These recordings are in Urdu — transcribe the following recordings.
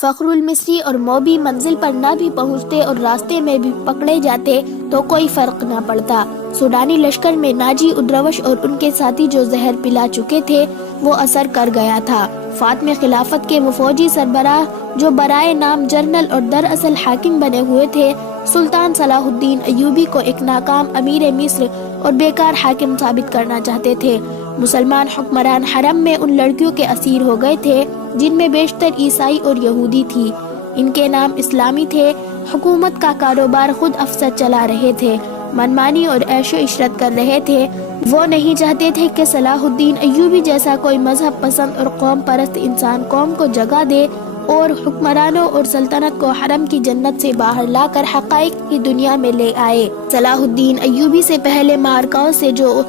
فخر المصری اور موبی منزل پر نہ بھی پہنچتے اور راستے میں بھی پکڑے جاتے تو کوئی فرق نہ پڑتا۔ سوڈانی لشکر میں ناجی ادروش اور ان کے ساتھی جو زہر پلا چکے تھے وہ اثر کر گیا تھا۔ فاطمی خلافت کے وہ فوجی سربراہ جو برائے نام جنرل اور دراصل حاکم بنے ہوئے تھے، سلطان صلاح الدین ایوبی کو ایک ناکام امیر مصر اور بیکار حاکم ثابت کرنا چاہتے تھے۔ مسلمان حکمران حرم میں ان لڑکیوں کے اسیر ہو گئے تھے جن میں بیشتر عیسائی اور یہودی تھی۔ ان کے نام اسلامی تھے، حکومت کا کاروبار خود افسر چلا رہے تھے، منمانی اور عیش و عشرت کر رہے تھے۔ وہ نہیں چاہتے تھے کہ صلاح الدین ایوبی جیسا کوئی مذہب پسند اور قوم پرست انسان قوم کو جگہ دے اور حکمرانوں اور سلطنت کو حرم کی جنت سے باہر لا کر حقائق کی دنیا میں لے آئے۔ صلاح الدین ایوبی سے پہلے معرکوں سے جو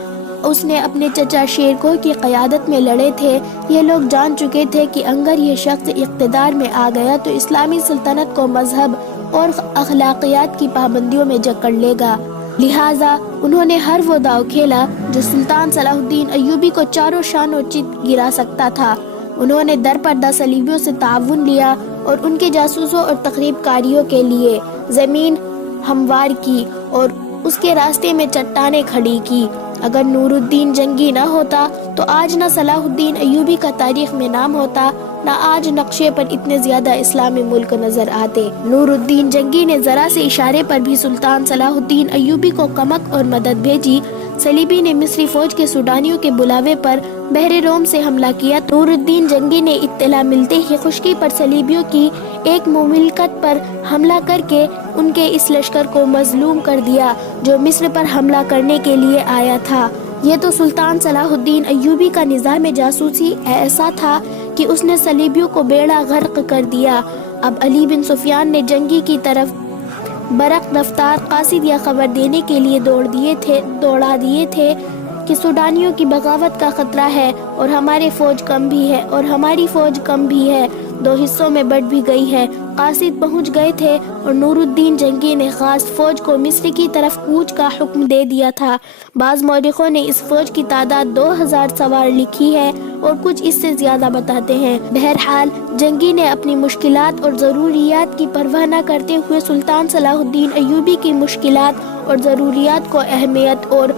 اس نے اپنے چچا شیرکوہ کی قیادت میں لڑے تھے، یہ لوگ جان چکے تھے کہ اگر یہ شخص اقتدار میں آ گیا تو اسلامی سلطنت کو مذہب اور اخلاقیات کی پابندیوں میں جکڑ لے گا۔ لہٰذا انہوں نے ہر وہ داؤ کھیلا جو سلطان صلاح الدین ایوبی کو چاروں شانوں چت گرا سکتا تھا۔ انہوں نے در پردہ صلیبیوں سے تعاون لیا اور ان کے جاسوسوں اور تخریب کاریوں کے لیے زمین ہموار کی اور اس کے راستے میں چٹانیں کھڑی کی۔ اگر نور الدین جنگی نہ ہوتا تو آج نہ صلاح الدین ایوبی کا تاریخ میں نام ہوتا، نہ آج نقشے پر اتنے زیادہ اسلامی ملک نظر آتے۔ نور الدین جنگی نے ذرا سے اشارے پر بھی سلطان صلاح الدین ایوبی کو کمک اور مدد بھیجی۔ صلیبی نے مصری فوج کے سوڈانیوں کے بلاوے پر بحر روم سے حملہ کیا۔ نور الدین جنگی نے اطلاع ملتے ہی خشکی پر صلیبیوں کی ایک مملکت پر حملہ کر کے ان کے اس لشکر کو مظلوم کر دیا جو مصر پر حملہ کرنے کے لیے آیا تھا۔ یہ تو سلطان صلاح الدین ایوبی کا نظام جاسوسی ایسا تھا کہ اس نے صلیبیوں کو بیڑا غرق کر دیا۔ اب علی بن سفیان نے جنگی کی طرف برق رفتار قاصد یا خبر دینے کے لیے دوڑا دیے تھے کہ سوڈانیوں کی بغاوت کا خطرہ ہے اور ہماری فوج کم بھی ہے، دو حصوں میں بٹ بھی گئی ہے۔ قاصد پہنچ گئے تھے اور نور الدین جنگی نے خاص فوج کو مصر کی طرف کوچ کا حکم دے دیا تھا۔ بعض مورخوں نے اس فوج کی تعداد 2000 سوار لکھی ہے اور کچھ اس سے زیادہ بتاتے ہیں۔ بہرحال جنگی نے اپنی مشکلات اور ضروریات کی پرواہ نہ کرتے ہوئے سلطان صلاح الدین ایوبی کی مشکلات اور ضروریات کو اہمیت اور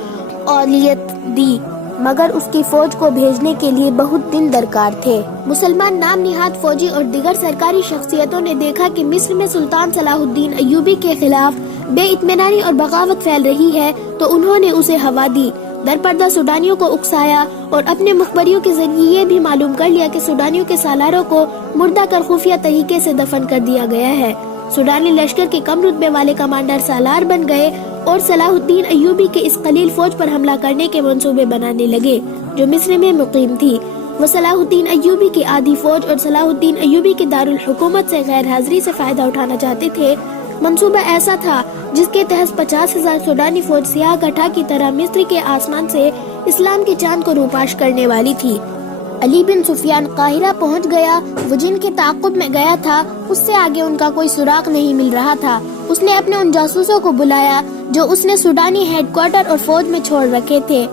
اولویت دی، مگر اس کی فوج کو بھیجنے کے لیے بہت دن درکار تھے۔ مسلمان نام نہاد فوجی اور دیگر سرکاری شخصیتوں نے دیکھا کہ مصر میں سلطان صلاح الدین ایوبی کے خلاف بے اطمینانی اور بغاوت پھیل رہی ہے تو انہوں نے اسے ہوا دی، درپردہ سوڈانیوں کو اکسایا اور اپنے مخبریوں کے ذریعے یہ بھی معلوم کر لیا کہ سوڈانیوں کے سالاروں کو مردہ کر خفیہ طریقے سے دفن کر دیا گیا ہے۔ سوڈانی لشکر کے کم رتبے والے کمانڈر سالار بن گئے اور صلاح الدین ایوبی کے اس قلیل فوج پر حملہ کرنے کے منصوبے بنانے لگے جو مصر میں مقیم تھی۔ وہ صلاح الدین ایوبی کی آدھی فوج اور صلاح الدین ایوبی کی دارالحکومت سے غیر حاضری سے فائدہ اٹھانا چاہتے تھے۔ منصوبہ ایسا تھا جس کے تحت 50,000 سوڈانی فوج سیاہ گٹھا کی طرح مصر کے آسمان سے اسلام کے چاند کو روپاش کرنے والی تھی۔ علی بن سفیان قاہرہ پہنچ گیا۔ وہ جن کے تعاقب میں گیا تھا اس سے آگے ان کا کوئی سراغ نہیں مل رہا تھا۔ اس نے اپنے ان جاسوسوں کو بلایا جو اس نے سوڈانی ہیڈ کوارٹر اور فوج میں چھوڑ رکھے تھے۔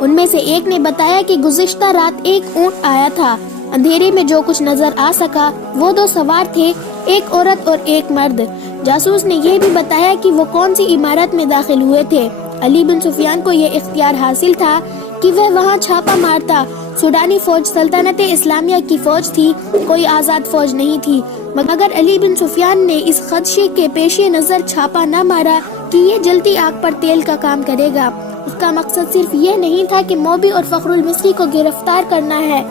ان میں سے ایک نے بتایا کہ گزشتہ رات ایک اونٹ آیا تھا۔ اندھیرے میں جو کچھ نظر آ سکا وہ 2 سوار تھے، ایک عورت اور ایک مرد۔ جاسوس نے یہ بھی بتایا کہ وہ کون سی عمارت میں داخل ہوئے تھے۔ علی بن سفیان کو یہ اختیار حاصل تھا کہ وہ وہاں چھاپا مارتا۔ سوڈانی فوج سلطنت اسلامیہ کی فوج تھی، کوئی آزاد فوج نہیں تھی، مگر علی بن سفیان نے اس خدشے کے پیش نظر چھاپا نہ مارا کہ یہ جلتی آگ پر تیل کا کام کرے گا۔ اس کا مقصد صرف یہ نہیں تھا کہ موبی اور فخر المصری کو گرفتار کرنا ہے،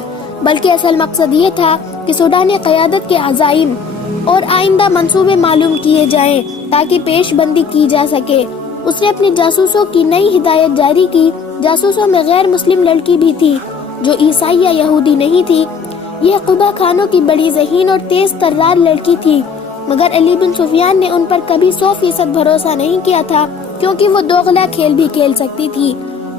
بلکہ اصل مقصد یہ تھا کہ سوڈانی قیادت کے عزائم اور آئندہ منصوبے معلوم کیے جائیں تاکہ پیش بندی کی جا سکے۔ اس نے اپنے جاسوسوں کی نئی ہدایت جاری کی۔ جاسوسوں میں غیر مسلم لڑکی بھی تھی جو عیسائی یا یہودی نہیں تھی۔ یہ قبا خانوں کی بڑی ذہین اور تیز ترار لڑکی تھی، مگر علی بن سفیان نے ان پر کبھی 100% بھروسہ نہیں کیا تھا کیونکہ وہ دوغلا کھیل بھی کھیل سکتی تھی۔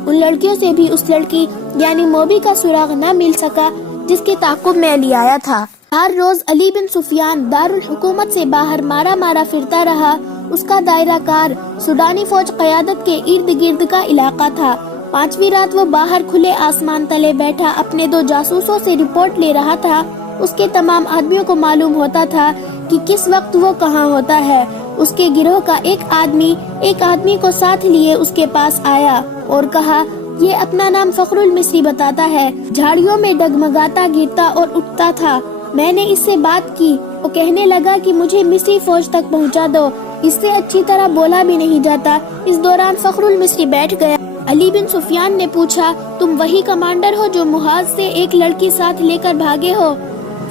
ان لڑکیوں سے بھی اس لڑکی یعنی موبی کا سراغ نہ مل سکا جس کے تعاقب میں علی آیا تھا۔ ہر روز علی بن سفیان دارالحکومت سے باہر مارا پھرتا رہا۔ اس کا دائرہ کار سوڈانی فوج قیادت کے ارد گرد کا علاقہ تھا۔ 5ویں رات وہ باہر کھلے آسمان تلے بیٹھا اپنے 2 جاسوسوں سے رپورٹ لے رہا تھا اس کے تمام آدمیوں کو معلوم ہوتا تھا کہ کس وقت وہ کہاں ہوتا ہے۔ اس کے گروہ کا ایک آدمی کو ساتھ لیے اس کے پاس آیا اور کہا، یہ اپنا نام فخر المصری بتاتا ہے، جھاڑیوں میں ڈگمگاتا گرتا اور اٹھتا تھا۔ میں نے اس سے بات کی، وہ کہنے لگا کہ مجھے مصری فوج تک پہنچا دو، اس سے اچھی طرح بولا بھی نہیں جاتا۔ اس دوران فخر المصری بیٹھ گیا۔ علی بن سفیان نے پوچھا، تم وہی کمانڈر ہو جو محاذ سے ایک لڑکی ساتھ لے کر بھاگے ہو؟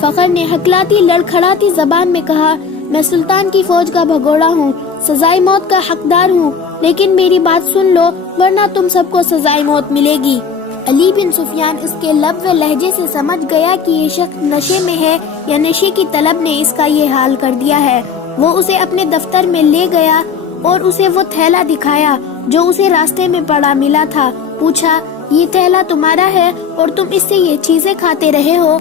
فخر نے ہکلاتی لڑکھڑاتی زبان میں کہا، میں سلطان کی فوج کا بھگوڑا ہوں، سزائے موت کا حقدار ہوں، لیکن میری بات سن لو ورنہ تم سب کو سزائے موت ملے گی۔ علی بن سفیان اس کے لب و لہجے سے سمجھ گیا کہ یہ شخص نشے میں ہے یا نشے کی طلب نے اس کا یہ حال کر دیا ہے۔ وہ اسے اپنے دفتر میں لے گیا اور اسے وہ تھیلا دکھایا جو اسے راستے میں پڑا ملا تھا۔ پوچھا، یہ تھیلا تمہارا ہے اور تم اس سے یہ چیزیں کھاتے رہے ہو؟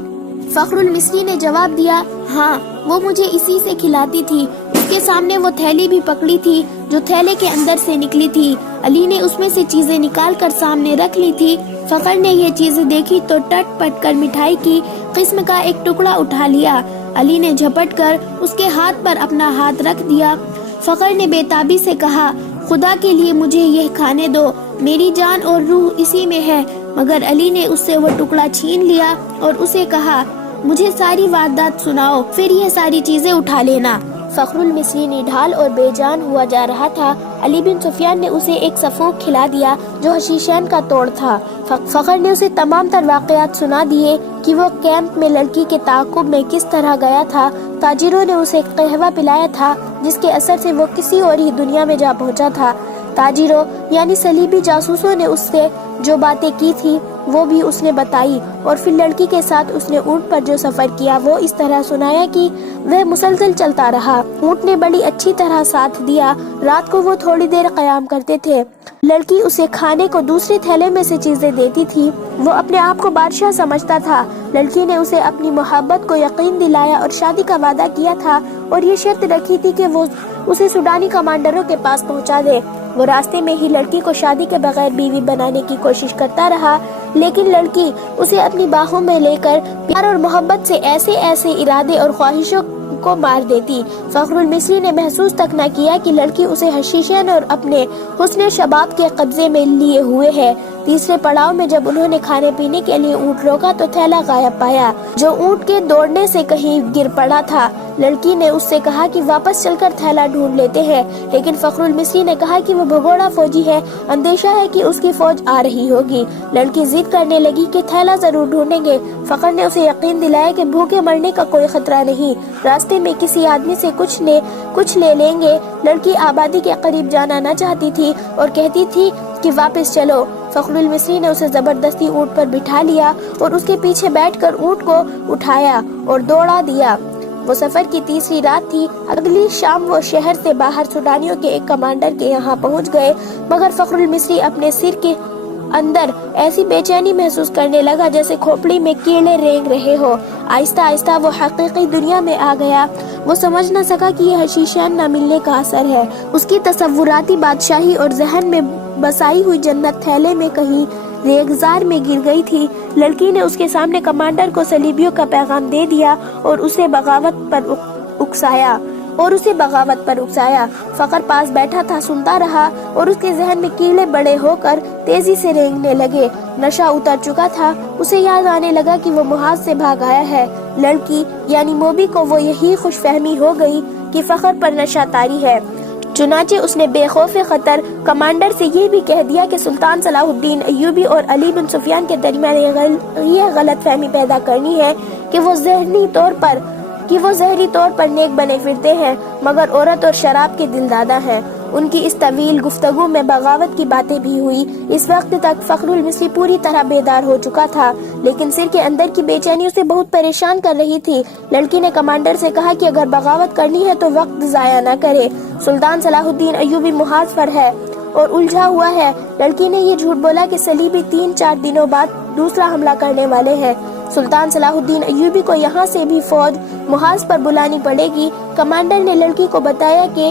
فخر المصری نے جواب دیا، ہاں، وہ مجھے اسی سے کھلاتی تھی۔ اس کے سامنے وہ تھیلی بھی پکڑی تھی جو تھیلے کے اندر سے نکلی تھی۔ علی نے اس میں سے چیزیں نکال کر سامنے رکھ لی تھی۔ فخر نے یہ چیزیں دیکھی تو ٹٹ پٹ کر مٹھائی کی قسم کا ایک ٹکڑا اٹھا لیا۔ علی نے جھپٹ کر اس کے ہاتھ پر اپنا ہاتھ رکھ دیا۔ فخر نے بے تابی سے کہا، خدا کے لیے مجھے یہ کھانے دو، میری جان اور روح اسی میں ہے۔ مگر علی نے اس سے وہ ٹکڑا چھین لیا اور اسے کہا، مجھے ساری واردات سناؤ، پھر یہ ساری چیزیں اٹھا لینا۔ فخر المصری نڈھال اور بے جان ہوا جا رہا تھا۔ علی بن سفیان نے اسے ایک سفوک کھلا دیا جو حشیشین کا توڑ تھا۔ فخر نے اسے تمام تر واقعات سنا دیے کہ وہ کیمپ میں لڑکی کے تعاقب میں کس طرح گیا تھا۔ تاجروں نے اسے قہوہ پلایا تھا جس کے اثر سے وہ کسی اور ہی دنیا میں جا پہنچا تھا۔ تاجروں یعنی صلیبی جاسوسوں نے اس سے جو باتیں کی تھی وہ بھی اس نے بتائی، اور پھر لڑکی کے ساتھ اس نے اونٹ پر جو سفر کیا وہ اس طرح سنایا کہ وہ مسلسل چلتا رہا۔ اونٹ نے بڑی اچھی طرح ساتھ دیا۔ رات کو وہ تھوڑی دیر قیام کرتے تھے۔ لڑکی اسے کھانے کو دوسرے تھیلے میں سے چیزیں دیتی تھی۔ وہ اپنے آپ کو بادشاہ سمجھتا تھا۔ لڑکی نے اسے اپنی محبت کو یقین دلایا اور شادی کا وعدہ کیا تھا، اور یہ شرط رکھی تھی کہ وہ اسے سوڈانی کمانڈروں کے پاس پہنچا دے۔ وہ راستے میں ہی لڑکی کو شادی کے بغیر بیوی بنانے کی کوشش کرتا رہا، لیکن لڑکی اسے اپنی باہوں میں لے کر پیار اور محبت سے ایسے ارادے اور خواہشوں کو مار دیتی۔ فخر المصری نے محسوس تک نہ کیا کہ لڑکی اسے حشیشین اور اپنے حسن شباب کے قبضے میں لیے ہوئے ہے۔ تیسرے پڑاؤ میں جب انہوں نے کھانے پینے کے لیے اونٹ روکا تو تھیلا غائب پایا جو اونٹ کے دوڑنے سے کہیں گر پڑا تھا۔ لڑکی نے اس سے کہا کہ واپس چل کر تھیلا ڈھونڈ لیتے ہیں، لیکن فخر المصری نے کہا کہ وہ بھگوڑا فوجی ہے، اندیشہ ہے کہ اس کی فوج آ رہی ہوگی۔ لڑکی ضد کرنے لگی کہ تھیلا ضرور ڈھونڈیں گے۔ فخر نے اسے یقین دلایا کہ بھوکے مرنے کا کوئی خطرہ نہیں، راستے میں کسی آدمی سے کچھ لے لیں گے۔ لڑکی آبادی کے قریب جانا نہ چاہتی تھی اور کہتی تھی کہ واپس چلو۔ فخر المصری نے اسے زبردستی اونٹ پر بٹھا لیا اور اس کے پیچھے بیٹھ کر اونٹ کو اٹھایا اور دوڑا دیا۔ وہ سفر کی تیسری رات تھی۔ اگلی شام وہ شہر سے باہر سوڈانیوں کے ایک کمانڈر کے یہاں پہنچ گئے، مگر فخر المصری اپنے سر کے اندر ایسی بے چینی محسوس کرنے لگا جیسے کھوپڑی میں کیڑے رینگ رہے ہو۔ آہستہ آہستہ وہ حقیقی دنیا میں آ گیا۔ وہ سمجھ نہ سکا کہ یہ حشیشین نہ ملنے کا اثر ہے۔ اس کی تصوراتی بادشاہی اور ذہن میں بسائی ہوئی جنت تھیلے میں کہیں ریگزار میں گر گئی تھی۔ لڑکی نے اس کے سامنے کمانڈر کو صلیبیوں کا پیغام دے دیا اور اسے بغاوت پر اکسایا۔ فخر پاس بیٹھا تھا، سنتا رہا، اور اس کے ذہن میں کیڑے بڑے ہو کر تیزی سے رینگنے لگے۔ نشہ اتر چکا تھا۔ اسے یاد آنے لگا کہ وہ محاذ سے بھاگ آیا ہے۔ لڑکی یعنی موبی کو وہ یہی خوش فہمی ہو گئی کہ فخر پر نشہ طاری ہے۔ چنانچہ اس نے بے خوف خطر کمانڈر سے یہ بھی کہہ دیا کہ سلطان صلاح الدین ایوبی اور علی بن سفیان کے درمیان یہ غلط فہمی پیدا کرنی ہے کہ وہ ذہنی طور پر نیک بنے پھرتے ہیں، مگر عورت اور شراب کے دل دادا ہیں۔ ان کی اس طویل گفتگو میں بغاوت کی باتیں بھی ہوئی۔ اس وقت تک فخر المصری پوری طرح بیدار ہو چکا تھا، لیکن سر کے اندر کی بے چینی اسے بہت پریشان کر رہی تھی۔ لڑکی نے کمانڈر سے کہا کہ اگر بغاوت کرنی ہے تو وقت ضائع نہ کرے۔ سلطان صلاح الدین ایوبی محاذ پر ہے اور الجھا ہوا ہے۔ لڑکی نے یہ جھوٹ بولا کہ صلیبی 3-4 دنوں بعد دوسرا حملہ کرنے والے ہیں۔ سلطان صلاح الدین ایوبی کو یہاں سے بھی فوج محاذ پر بلانی پڑے گی۔ کمانڈر نے لڑکی کو بتایا کہ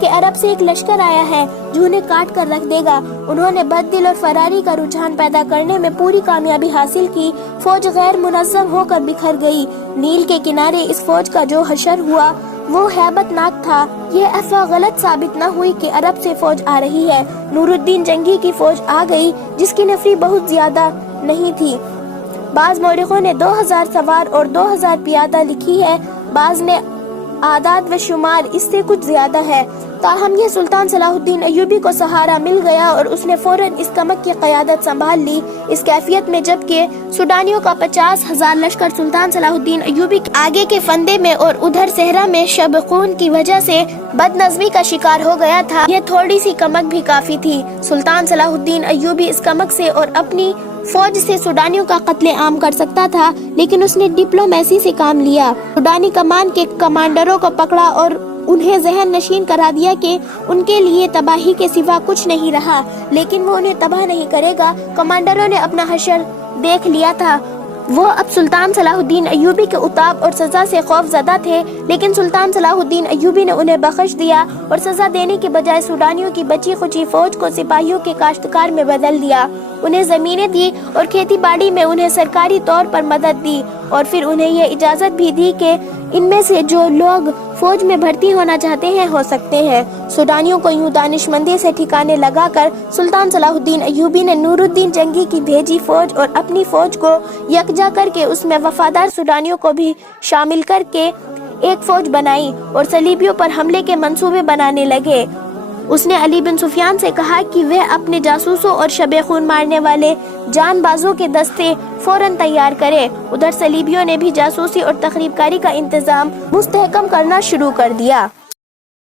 کہ عرب سے ایک لشکر آیا ہے جو انہیں کاٹ کر رکھ دے گا۔ انہوں نے بددل اور فراری کا رجحان پیدا کرنے میں پوری کامیابی حاصل کی۔ فوج غیر منظم ہو کر بکھر گئی۔ نیل کے کنارے اس فوج کا جو حشر ہوا وہ ہیبت ناک تھا۔ یہ افواہ غلط ثابت نہ ہوئی کہ عرب سے فوج آ رہی ہے۔ نور الدین جنگی کی فوج آ گئی جس کی نفری بہت زیادہ نہیں تھی۔ بعض مورخوں نے 2000 سوار اور 2000 پیادہ لکھی ہے، بعض نے اعداد و شمار اس سے کچھ زیادہ ہے۔ تاہم یہ سلطان صلاح الدین ایوبی کو سہارا مل گیا اور اس نے فوراً اس کمک کی قیادت سنبھال لی۔ اس کیفیت میں جبکہ سوڈانیوں کا 50,000 لشکر سلطان صلاح الدین ایوبی کے آگے کے فندے میں اور ادھر صحرا میں شب خون کی وجہ سے بد نظمی کا شکار ہو گیا تھا، یہ تھوڑی سی کمک بھی کافی تھی۔ سلطان صلاح الدین ایوبی اس کمک سے اور اپنی فوج سے سوڈانیوں کا قتل عام کر سکتا تھا، لیکن اس نے ڈپلومیسی سے کام لیا۔ سوڈانی کمان کے کمانڈروں کو پکڑا اور انہیں ذہن نشین کرا دیا کہ ان کے لیے تباہی کے سوا کچھ نہیں رہا، لیکن وہ انہیں تباہ نہیں کرے گا۔ کمانڈروں نے اپنا حشر دیکھ لیا تھا، وہ اب سلطان صلاح الدین ایوبی کے عتاب اور سزا سے خوف زدہ تھے، لیکن سلطان صلاح الدین ایوبی نے انہیں بخش دیا اور سزا دینے کے بجائے سوڈانیوں کی بچی کھچی فوج کو سپاہیوں کے کاشتکار میں بدل دیا، انہیں زمینیں دی اور کھیتی باڑی میں انہیں سرکاری طور پر مدد دی، اور پھر انہیں یہ اجازت بھی دی کہ ان میں سے جو لوگ فوج میں بھرتی ہونا چاہتے ہیں ہو سکتے ہیں۔ سوڈانیوں کو یوں دانش مندی سے ٹھکانے لگا کر سلطان صلاح الدین ایوبی نے نور الدین جنگی کی بھیجی فوج اور اپنی فوج کو یکجا کر کے اس میں وفادار سوڈانیوں کو بھی شامل کر کے ایک فوج بنائی اور صلیبیوں پر حملے کے منصوبے بنانے لگے۔ اس نے علی بن سفیان سے کہا کہ وہ اپنے جاسوسوں اور شب خون مارنے والے جان بازوں کے دستے فوراً تیار کرے۔ ادھر صلیبیوں نے بھی جاسوسی اور تخریب کاری کا انتظام مستحکم کرنا شروع کر دیا۔